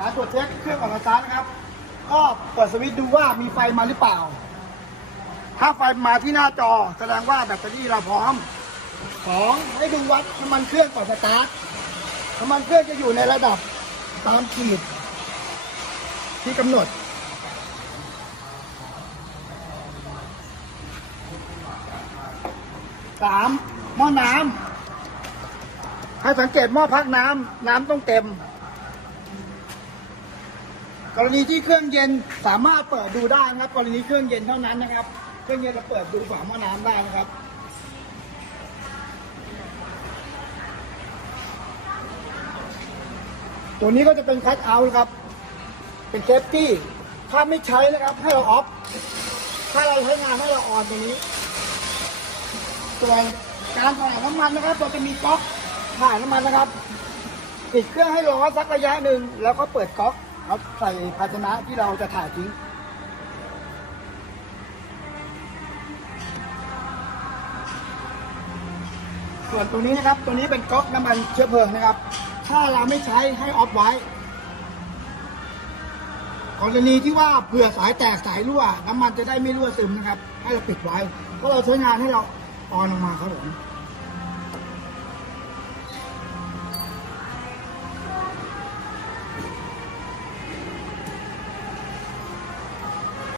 การตรวจเช็คเครื่องก่อนสตาร์ทนะครับ ก็เปิดสวิตช์ดูว่ามีไฟมาหรือเปล่า ถ้าไฟมาที่หน้าจอแสดงว่าแบตเตอรี่เราพร้อมสองให้ดูวัดน้ำมันเครื่องก่อนสตาร์ทน้ำมันเครื่องจะอยู่ในระดับตามขีดที่กำหนดสามหม้อน้ำให้สังเกตหม้อพักน้ำน้ำต้องเต็ม กรณีที่เครื่องเย็นสามารถเปิดดูได้นะครับ กรณีเครื่องเย็นเท่านั้นนะครับ เครื่องเย็นเราเปิดดูฝาหม้อน้ำได้นะครับตัวนี้ก็จะเป็นคัทเอาท์ครับ เป็นเซฟตี้ ถ้าไม่ใช้นะครับ ให้เราออฟ ถ้าเราใช้งานให้เราออนตรงนี้ส่วการถ่ายน้ำมันนะครับ เราจะมีก๊อกถ่ายน้ำมันนะครับ ปิดเครื่องให้ร้อนสักระยะหนึ่งแล้วก็เปิดก๊อก เอาใส่ภาชนะที่เราจะถ่ายทิ้ง ส่วนตัวนี้นะครับ ตัวนี้เป็นก๊อกน้ำมันเชื้อเพลิงนะครับ ถ้าเราไม่ใช้ให้ออฟไว้กรณีที่ว่าเผื่อสายแตกสายรั่วน้ำมันจะได้ไม่รั่วซึมนะครับ ให้เราปิดไว้เพราะเราใช้งานให้เราออนออกมาครับผม